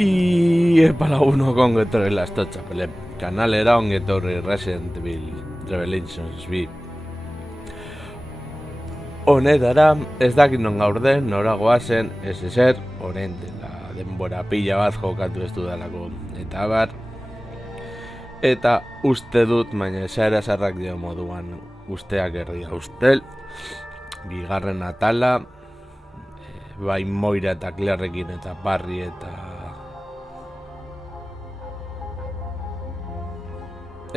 Y para uno con etorri lasto txapelen. Kanalera ongetorri Resident Evil Revelations bi. Honetara ez dakit non gaurde, nora goazen, ez ezer, orain dela denbora pila bat jokatu ez dudalako eta bar. Eta uste dut, baina esaera zarrak dio moduan usteak erdia ustel. Bigarren atala, bai Moira eta Clairekin eta Barry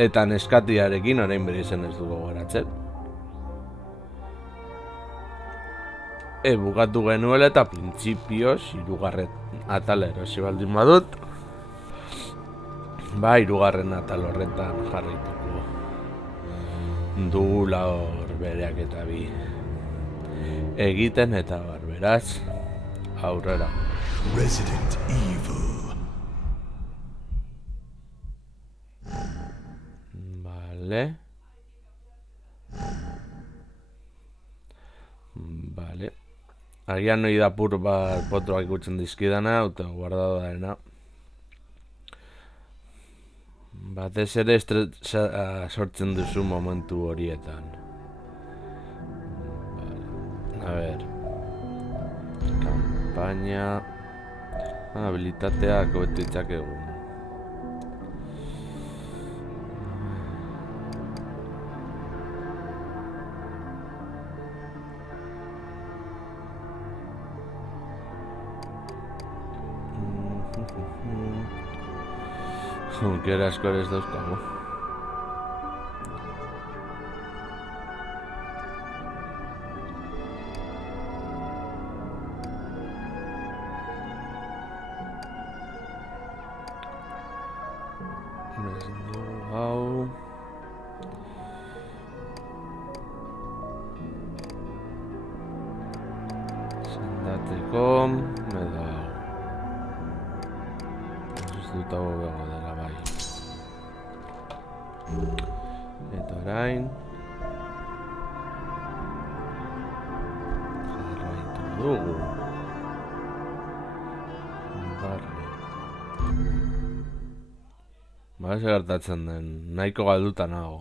eta neskatiarekin orain bere izen ez dugu gogoratzen. Bukatu genuela eta printzipioz hirugarren atala erosi baldin badut. Ba, hirugarren atal horretan jarraituko dugula hor bereak eta bi egiten eta bar, beraz, aurrera. Resident Evil. Vale. Agian noi da pur bat potroak ikutzen dizkidana, auto guardado daena. Batez ere estresa sortzen duzu momentu horietan. Vale. A ver. Kampaina. Habilitateak hobetu ditzakegu. Aukera asko ez dauzkagu. Ezin dugu hau. Sendateko edo hau. Ez dut hau bego dela bai. Eta orain jarraitu dugu. Barri. Ba, ze gertatzen den, nahiko galduta nago.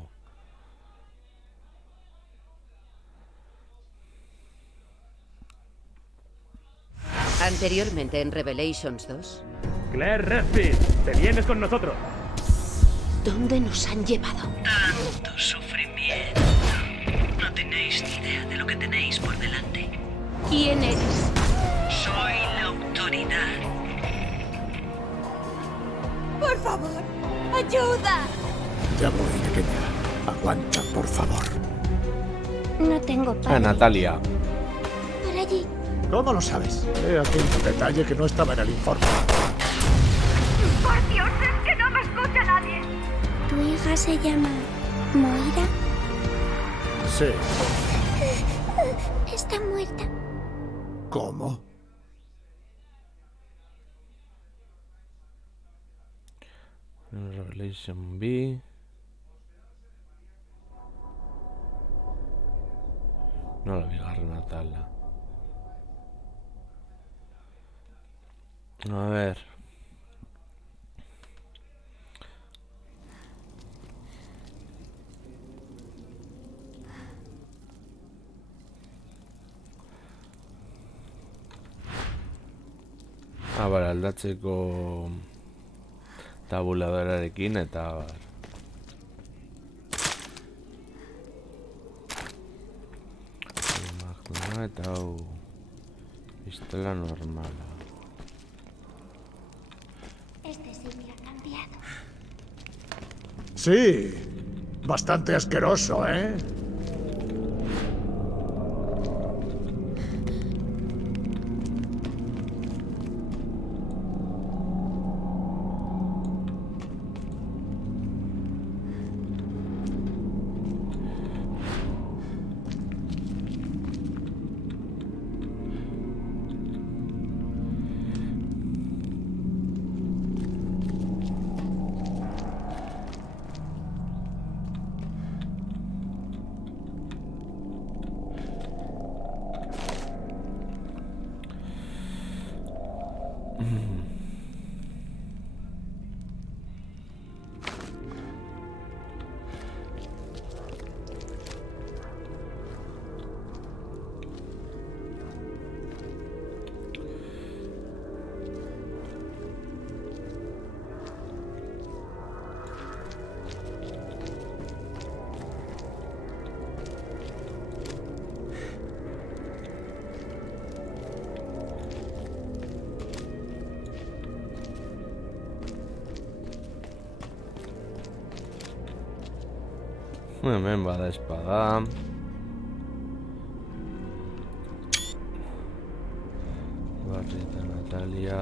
Anteriormente en Revelations 2. Claire Redfield, te vienes con nosotros. ¿Dónde nos han llevado? Tanto sufrimiento. No tenéis ni idea de lo que tenéis por delante. ¿Quién eres? Soy la autoridad. ¡Por favor! ¡Ayuda! Ya voy, pequeña. Aguanta, por favor. No tengo Ah, padre. Natalia. Por allí. ¿Cómo lo sabes? He aquí un detalle que no estaba en el informe. ¡Por Dios, es que no me escucha nadie! ¿Tu hija se llama Moira? Sí. Está muerta. ¿Cómo? Revelation B. No la bigarren atala. A ver. Bar, aldatzeko tabuladorarekin eta bar. Magnuma eta hau pistola normala. Este sí me ha cambiado. Sí. Bastante asqueroso, ¿eh? Hemen bada espada. Barry eta Natalia.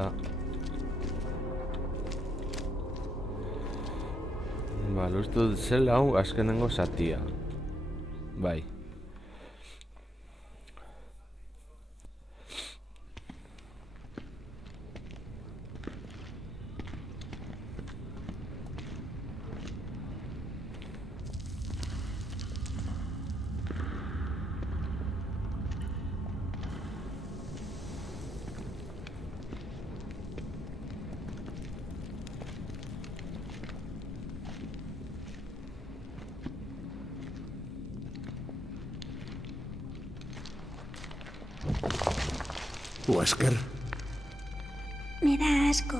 Bale, uste dut zela hau azkenengo zatia. Bai. Wesker. Me da asco.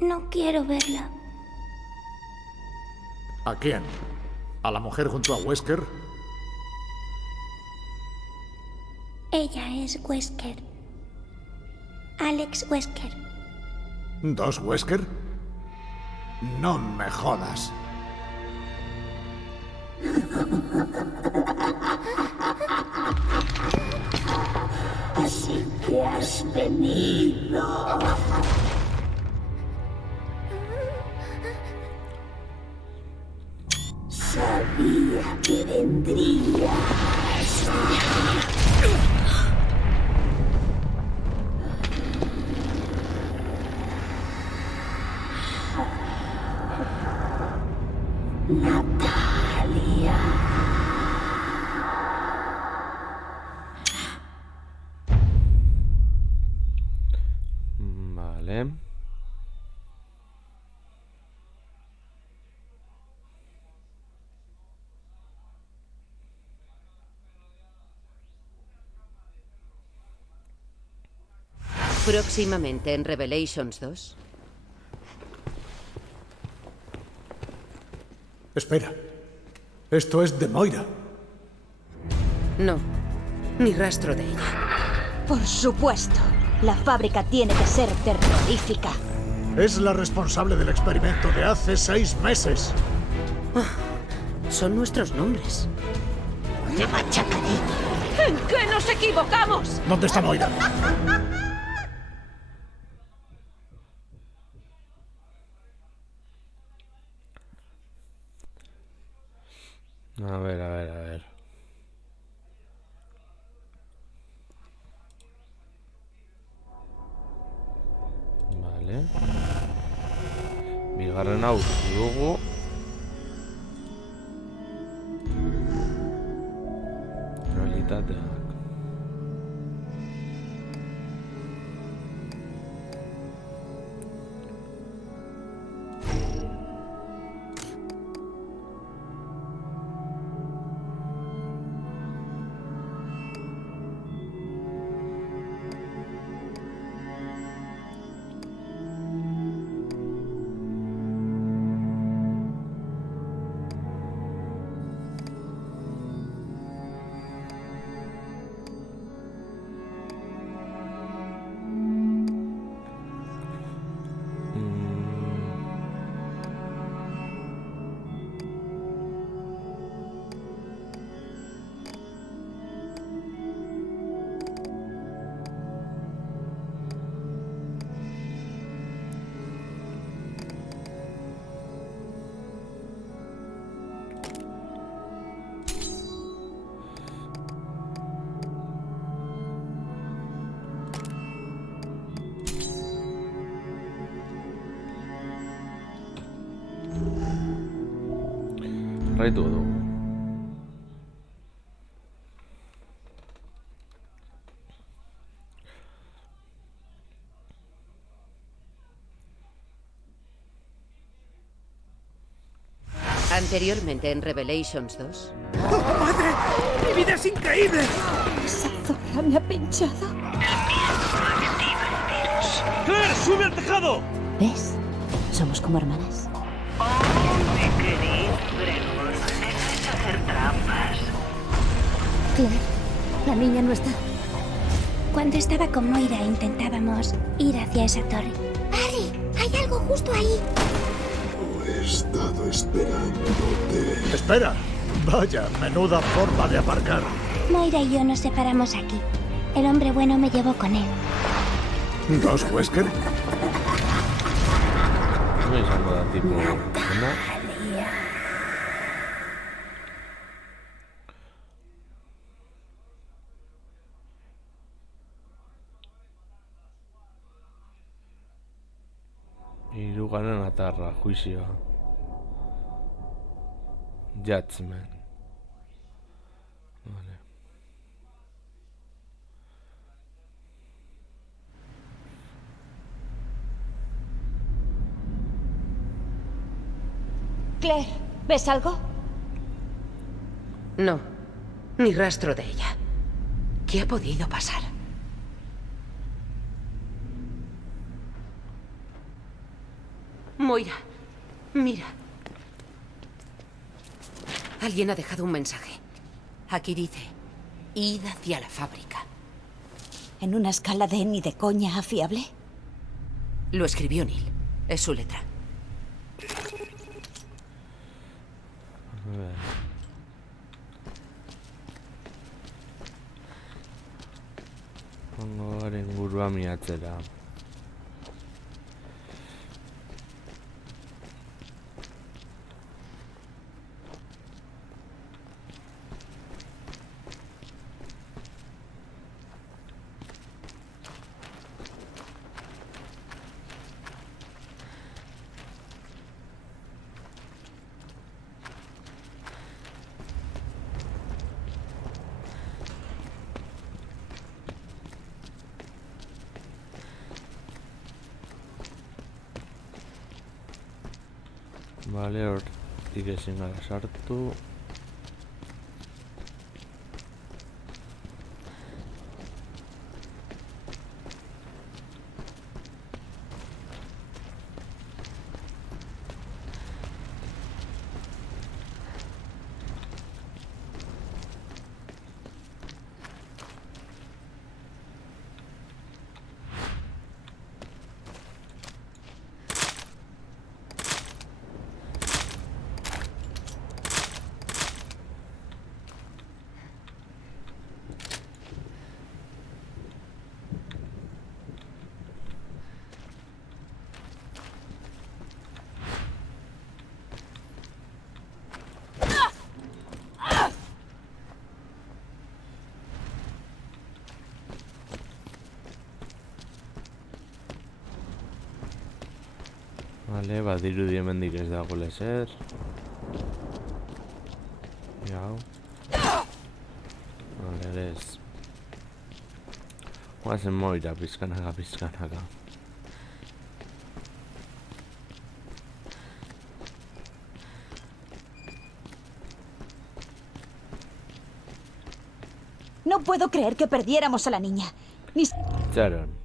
No quiero verla. ¿A quién? ¿A la mujer junto a Wesker? Ella es Wesker. Alex Wesker. ¿Dos Wesker? No me jodas. Así que has venido. Sabía que vendrías. Natalia. Vale. Próximamente en Revelations 2. Espera. Esto es de Moira. No, ni rastro de ella. Por supuesto. La fábrica tiene que ser terrorífica. Es la responsable del experimento de hace 6 meses. Son nuestros nombres. ¡Te machacaré! ¿En qué nos equivocamos? ¿Dónde está Moira? A ver, a ver, a ver. Vale. Bigarren hau dugu. Realitateak. Raitu dugu. Anteriormente en Revelations 2. ¡Madre! ¡Mi vida es increíble! Esa zorra me ha pinchado. ¡Claire, sube al tejado! ¿Ves? Somos como hermanas. Me queréis brevos. Debes hacer trampas. Claire, la niña no está. Cuando estaba con Moira intentábamos ir hacia esa torre. ¡Harry! ¡Hay algo justo ahí! He estado esperándote. Espera. Vaya, menuda forma de aparcar. Moira y yo nos separamos aquí. El hombre bueno me llevó con él. ¿Dos Wesker? No izango da tipo... Ona? Hirugarren atarra, juizioa. Judgment. Vale. Claire, ¿ves algo? No, ni rastro de ella. ¿Qué ha podido pasar? Moira, mira. Alguien ha dejado un mensaje. Aquí dice, id hacia la fábrica. ¿En una escala de ni de coña a fiable? Lo escribió Neil. Es su letra. A ver. Pongo haren ingurua miatzera. Vale, hortik ezin gara sartu. Vale, badirudi hemendik ez dagoela ezer. Hau. Vale, ez. Guazen Moira, pizkanaka, pizkanaka. No puedo creer que perdiéramos a la niña. Ni... Txaron.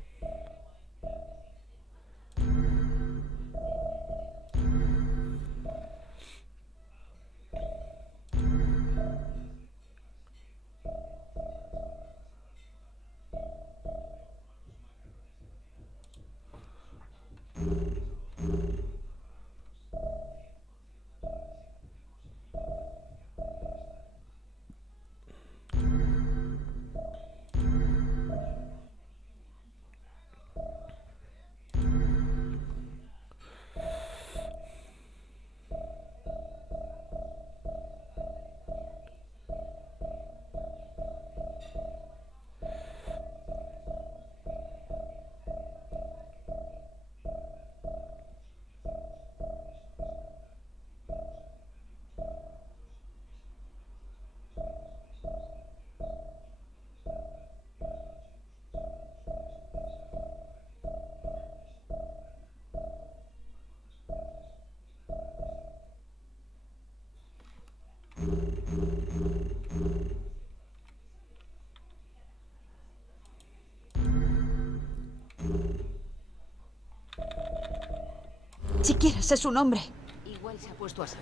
Siquiera sé su nombre. Igual se ha puesto así.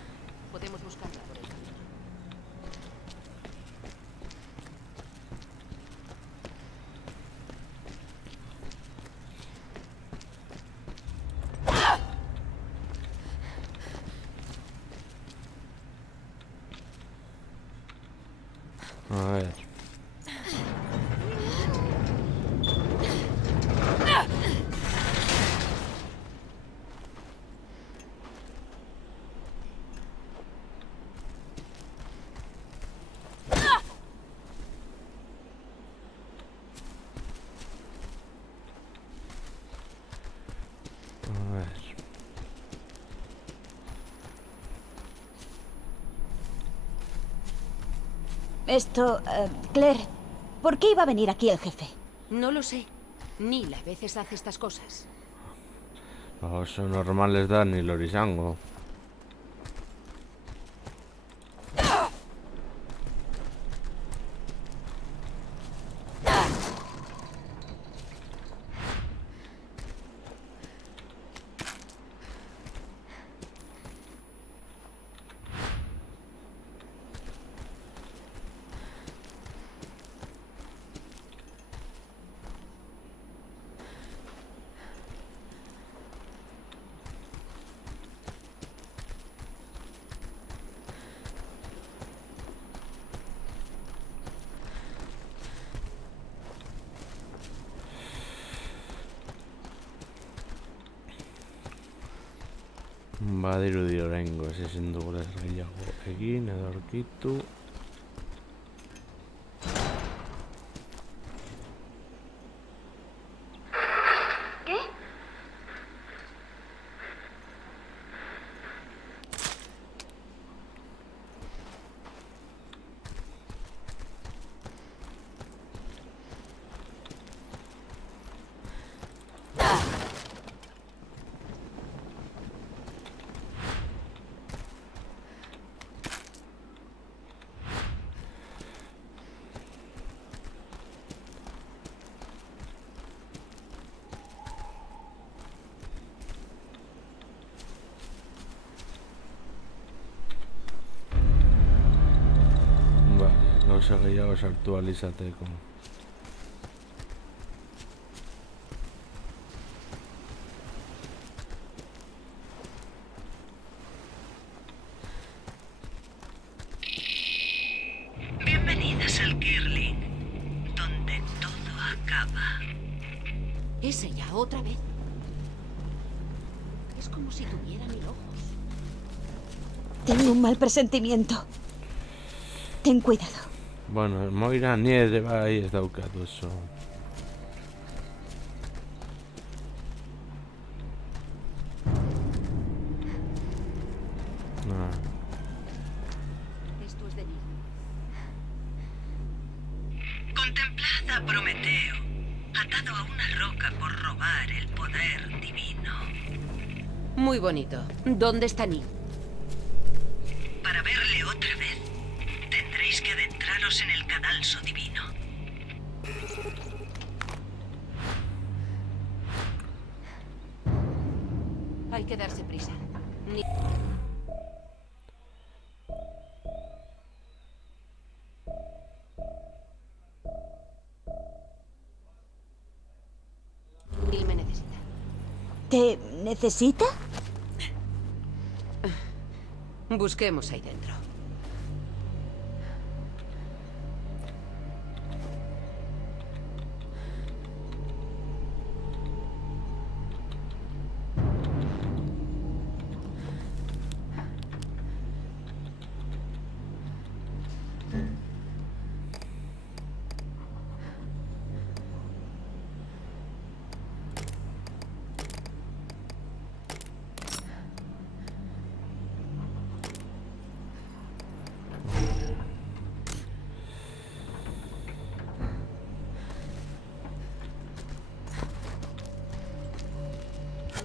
Podemos buscarla por el camino. A ver. A ver. Esto, Claire, ¿por qué iba a venir aquí el jefe? No lo sé. Neil a veces hace estas cosas. No son normales dar ni lorisango. Badirudi oraingo, ezin dugu ez gehiago egin edo aurkitu. Gauza gehiago sartu ahal izateko. Bienvenidas al Kirling, donde todo acaba. Es ella otra vez. Es como si tuviera 1000 ojos. Tengo un mal presentimiento. Ten cuidado. Bueno, Moira ni ere bai ez daukat oso. Esto es de Neil. Contemplad a Prometeo, atado a una roca por robar el poder divino. Muy bonito. ¿Dónde está Neil? Para verle otra vez, tendréis que adentraros en el cadalso divino. Hay que darse prisa. Neil me necesita. ¿Te necesita? Busquemos ahí dentro.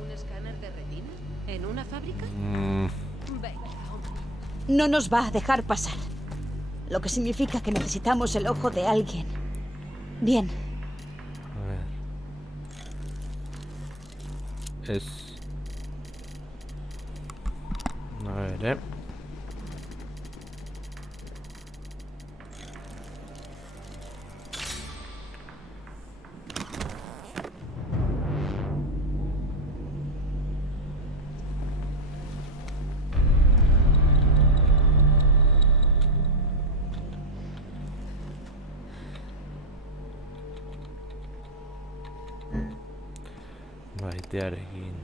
¿Un escáner de retina? ¿En una fábrica? Venga, hombre. No nos va a dejar pasar. Lo que significa que necesitamos el ojo de alguien. Bien. A ver. A ver, Artearekin.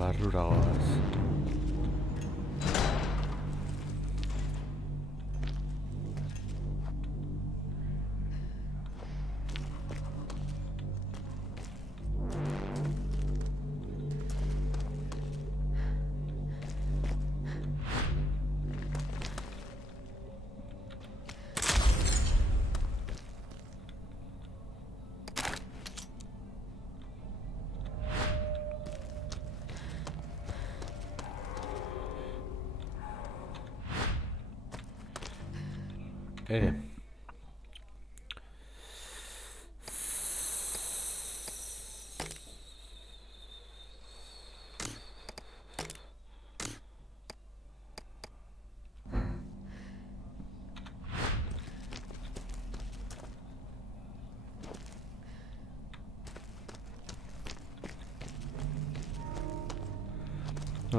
Barrura goaz.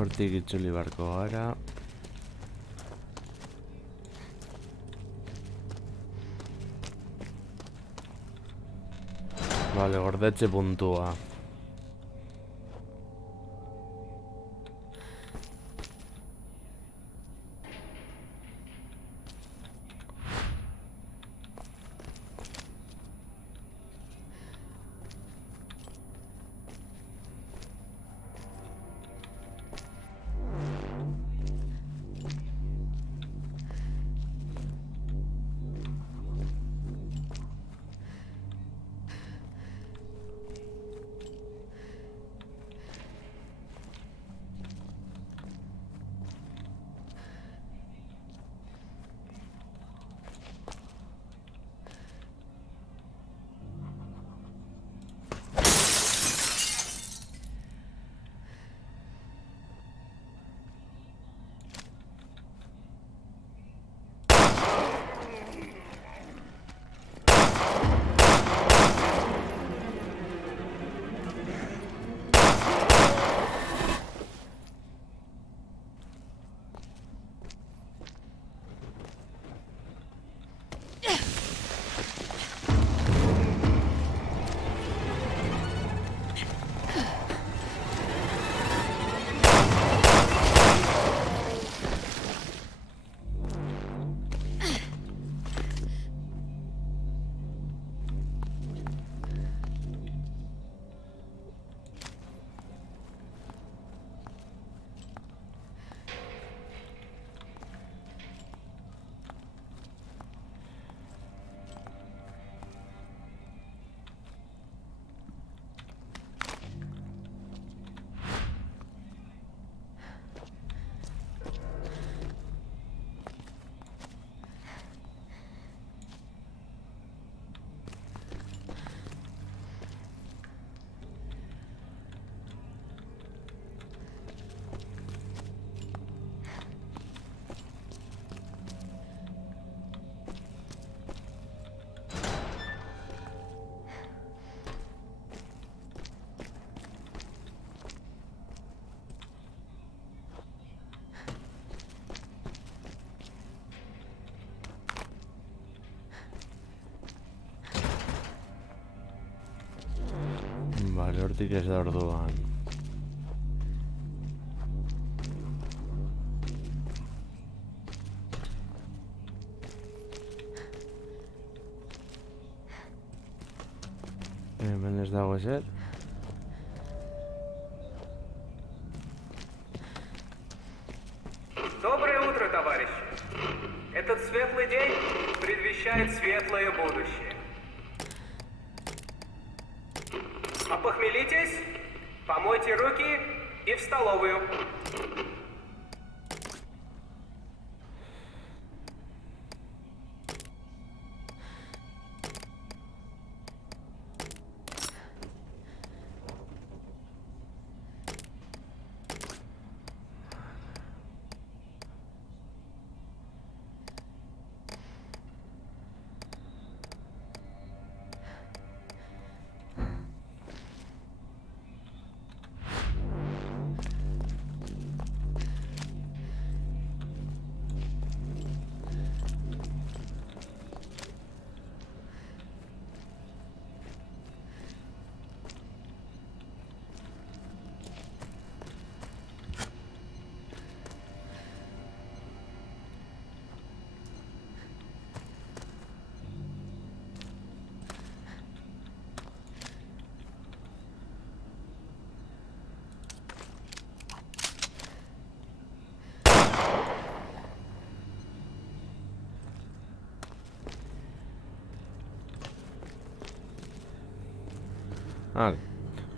Hortik itzuli barko gara. Vale, gordetxe puntua. Vale, hortik ez da orduan. Hemen ez dago ezer. Доброе утро, товарищ. Опохмелитесь, помойте руки и в столовую.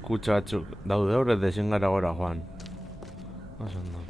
Kutsa batzuk daude hor, eta ezin gara gora joan. Oso ondo.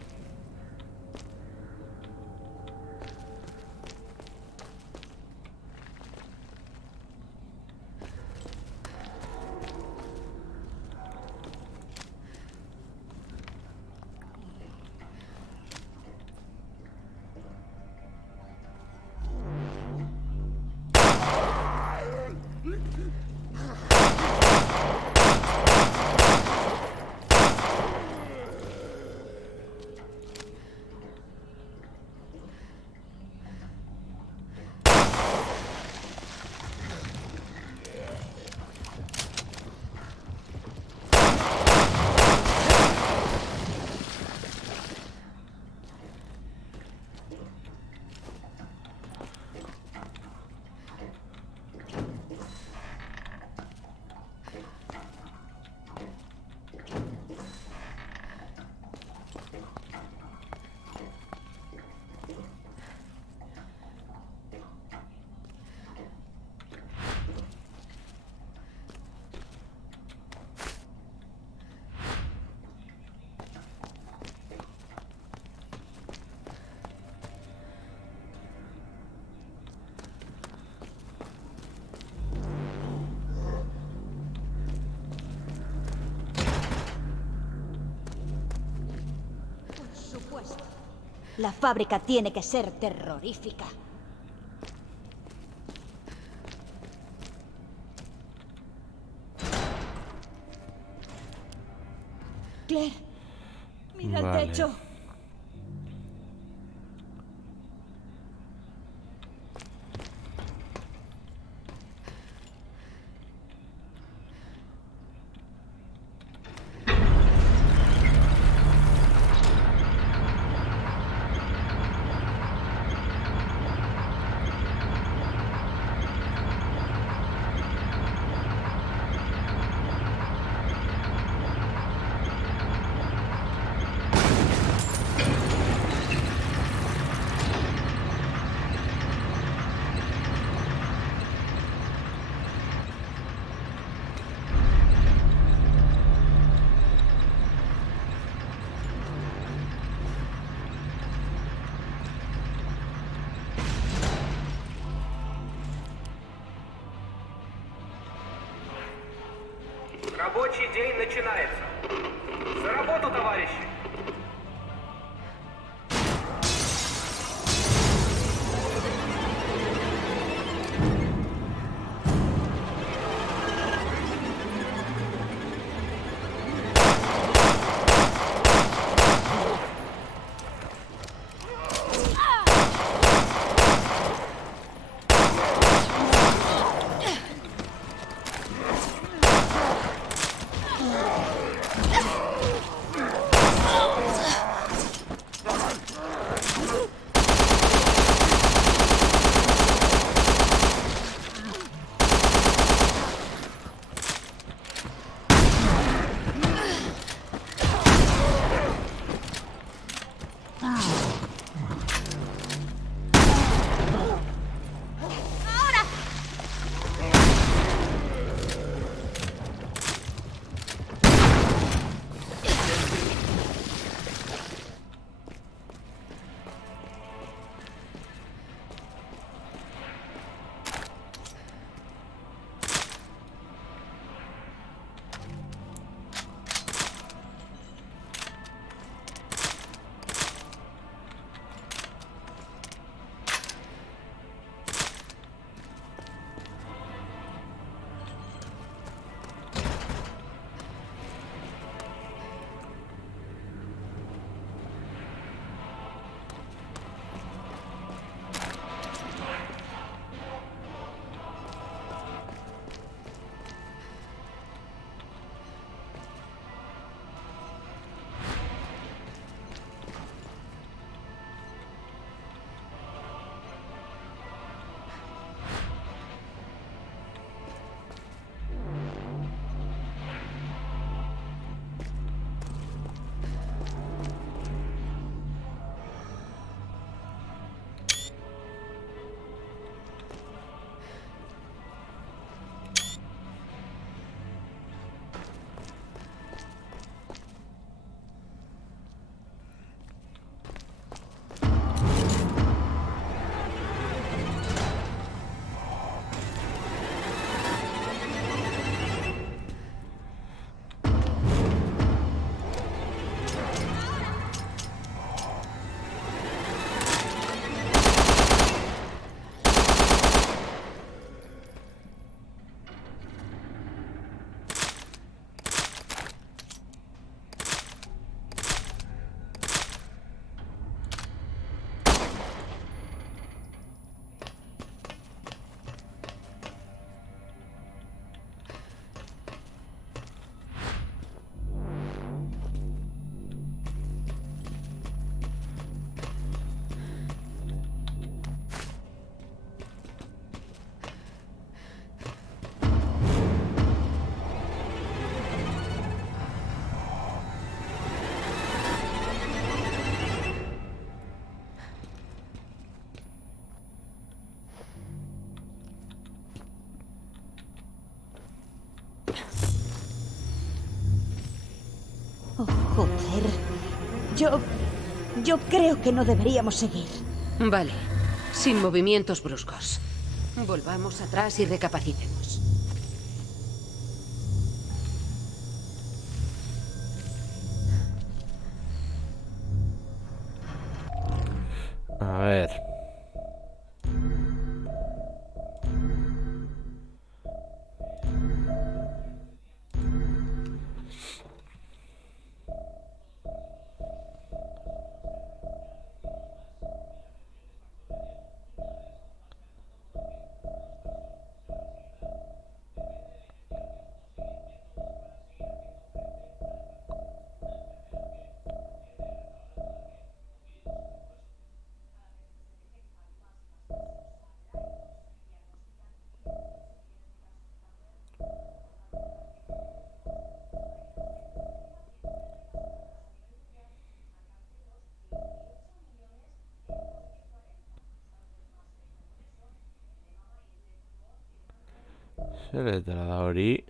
La fábrica tiene que ser terrorífica. Claire, mira el techo. Рабочий день начинается. За работу, товарищи! momento. Oh, joder. Yo creo que no deberíamos seguir. Vale, sin movimientos bruscos. Volvamos atrás y recapacitemos. A ver. Zer eta da hori?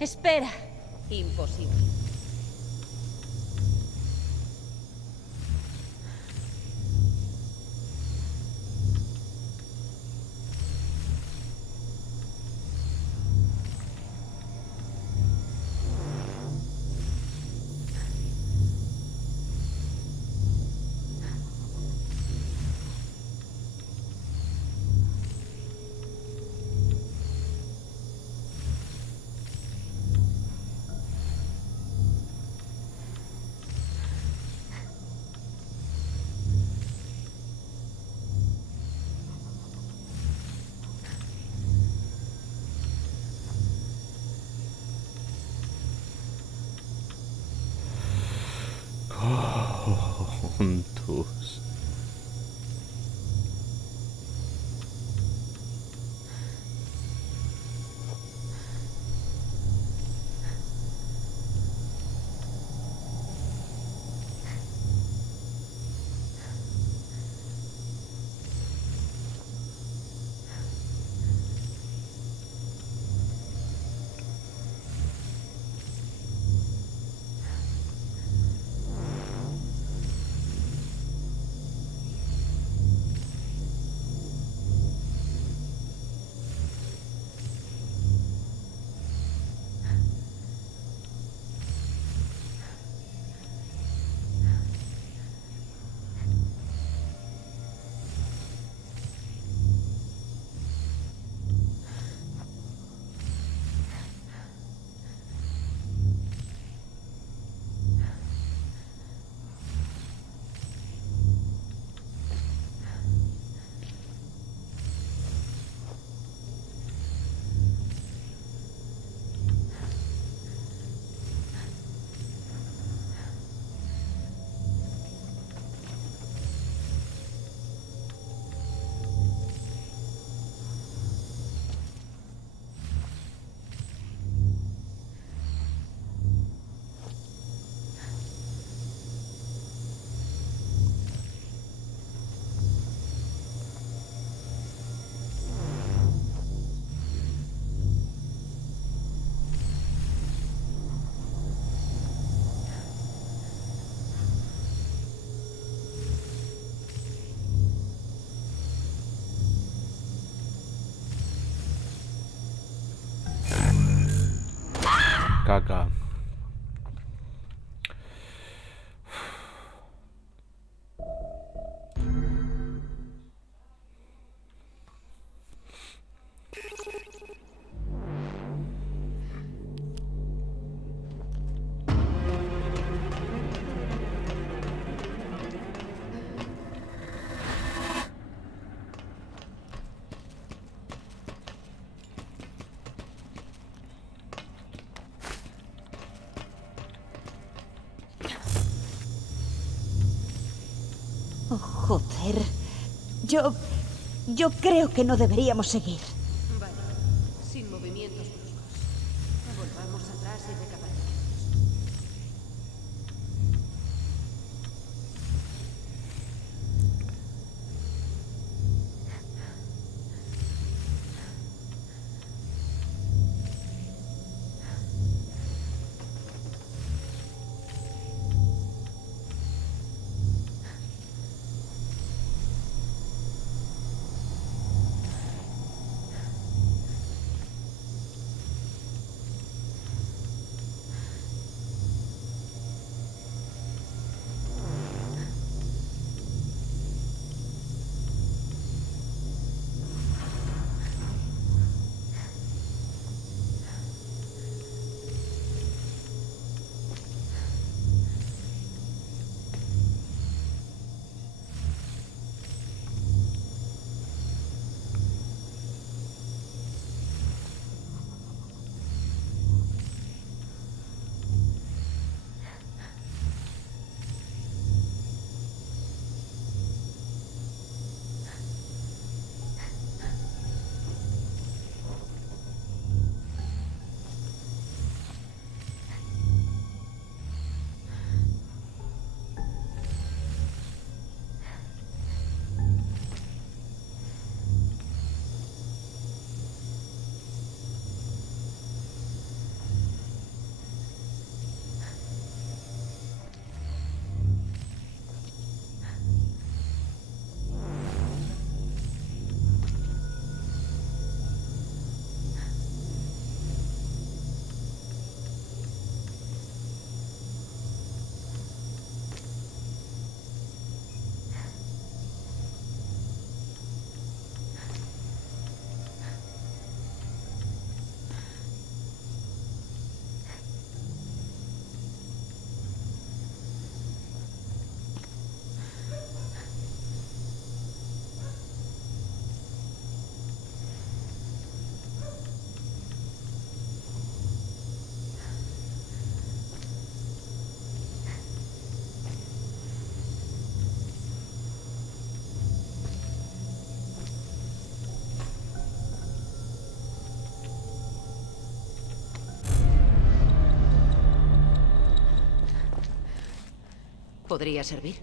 Espera. Imposible. Juntos. Caca. Oh, joder. Yo creo que no deberíamos seguir. movimientos bruscos. Volvamos atrás y recapacitemos. ¿Podría servir?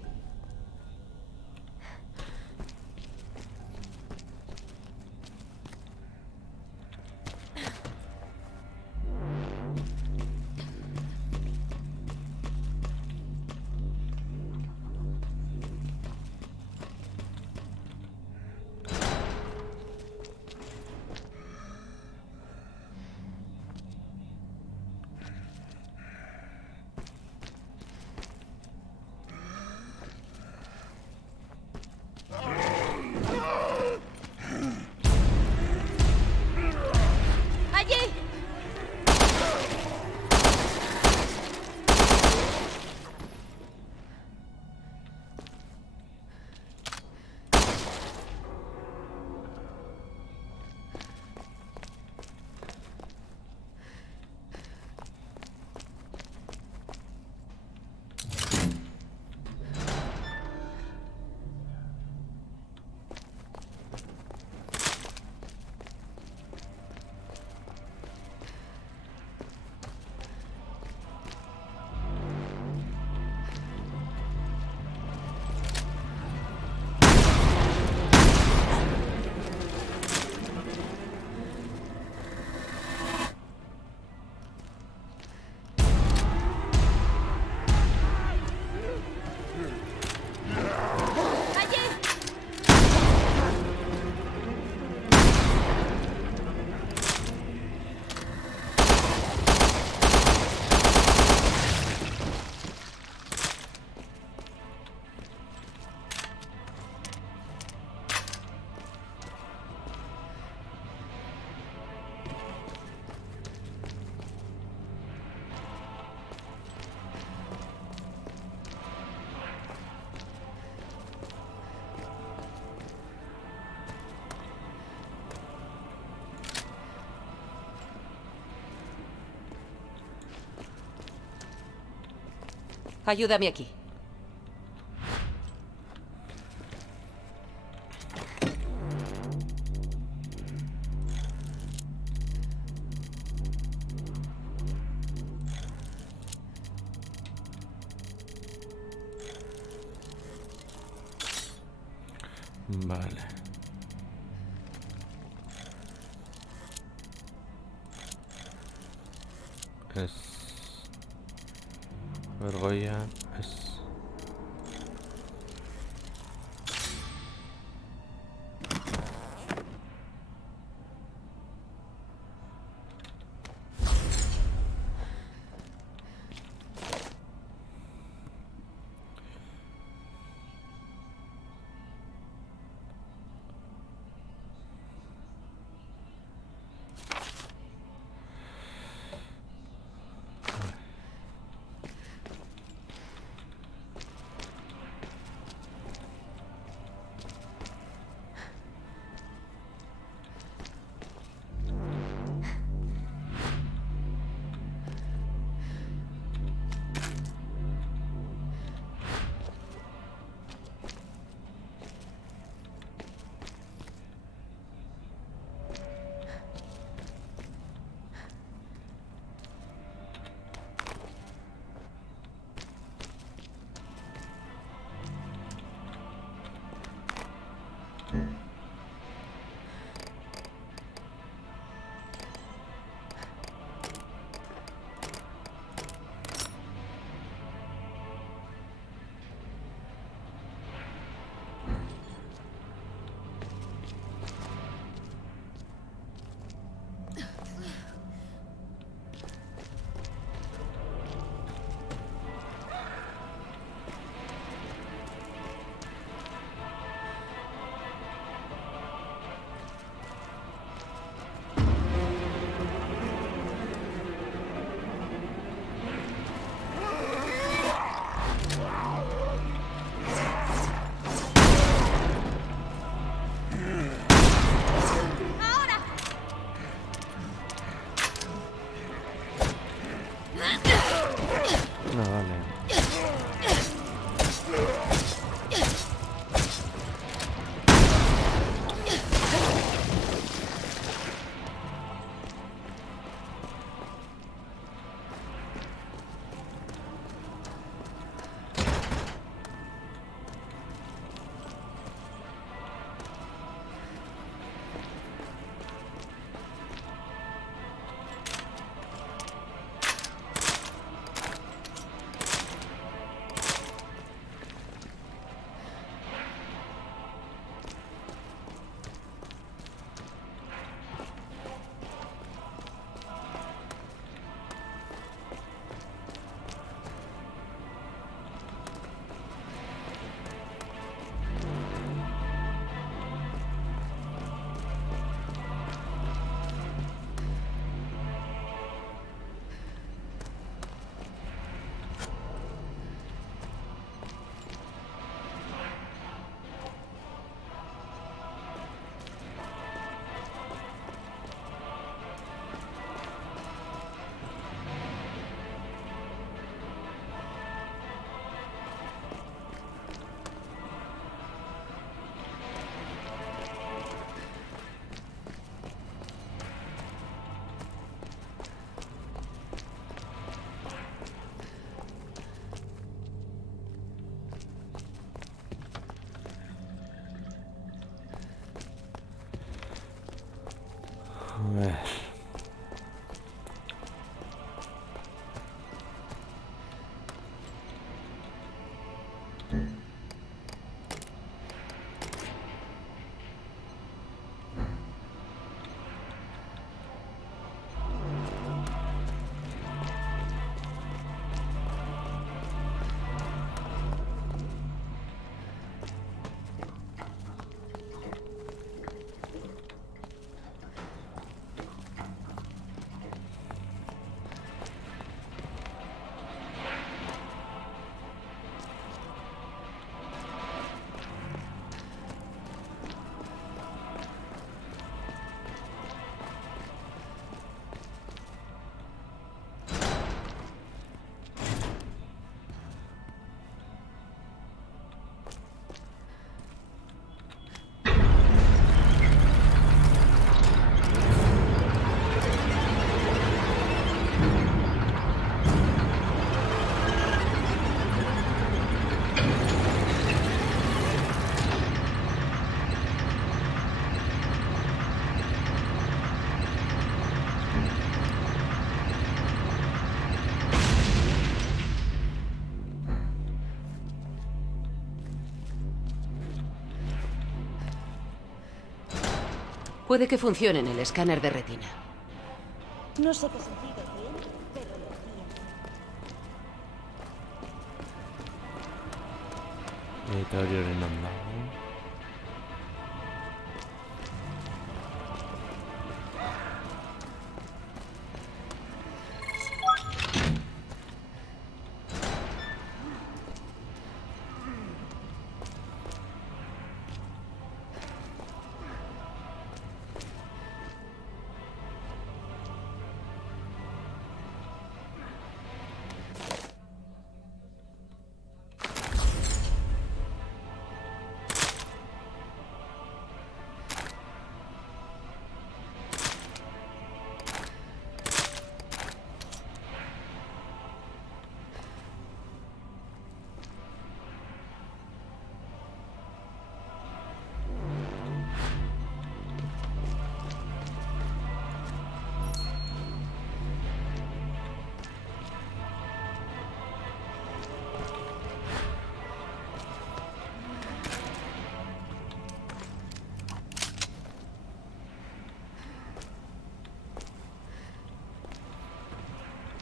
Ayúdame aquí. Vale. Es... Vergoya es... Puede que funcione en el escáner de retina. No sé qué sentido tiene, pero lo tiene. Eta hori horren handago.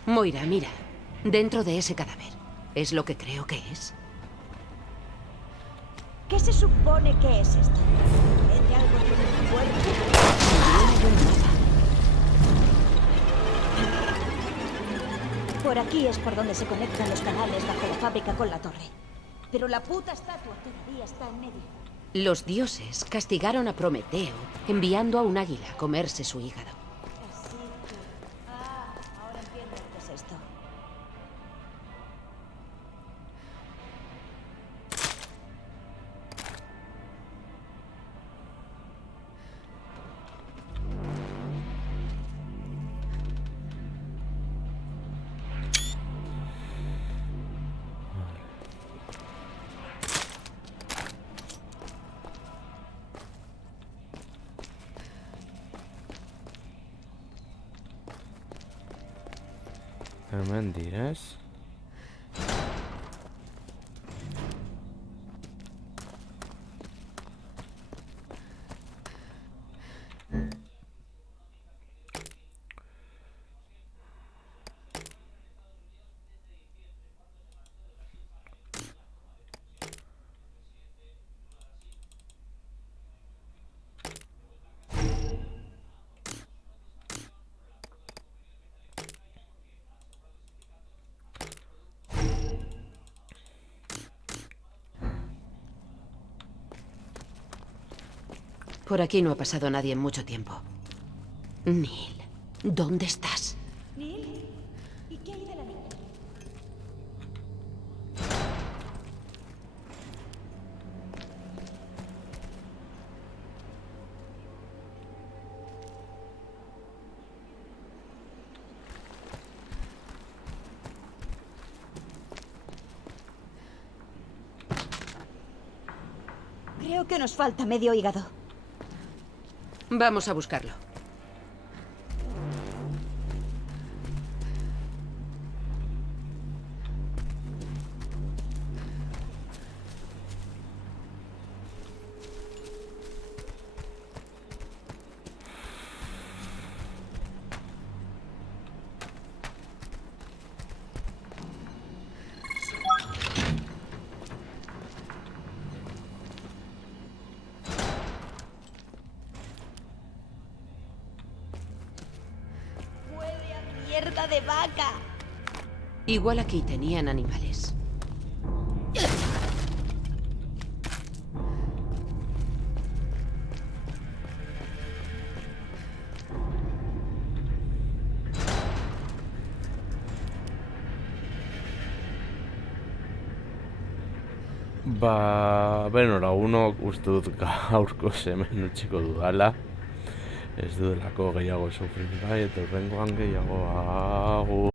Moira, mira. Dentro de ese cadáver. ¿Es lo que creo que es? ¿Qué se supone que es esto? ¿Es de algo de un cuerpo? Por aquí es por donde se conectan los canales bajo la fábrica con la torre. Pero la puta estatua todavía está en medio. Los dioses castigaron a Prometeo enviando a un águila a comerse su hígado. Así que... ahora entiendo qué es esto. Hemen direz. Por aquí no ha pasado nadie en mucho tiempo. Neil, ¿dónde estás? ¿Neil? ¿Y qué hay de la niña? Creo que nos falta medio hígado. Vamos a buscarlo. ¡Mierda de vaca! Igual aquí tenían animales. Ba, benora, uste dut gaurko hemen utziko dudala. Ez dudelako gehiago sufrin bai, eta horrengoan gehiago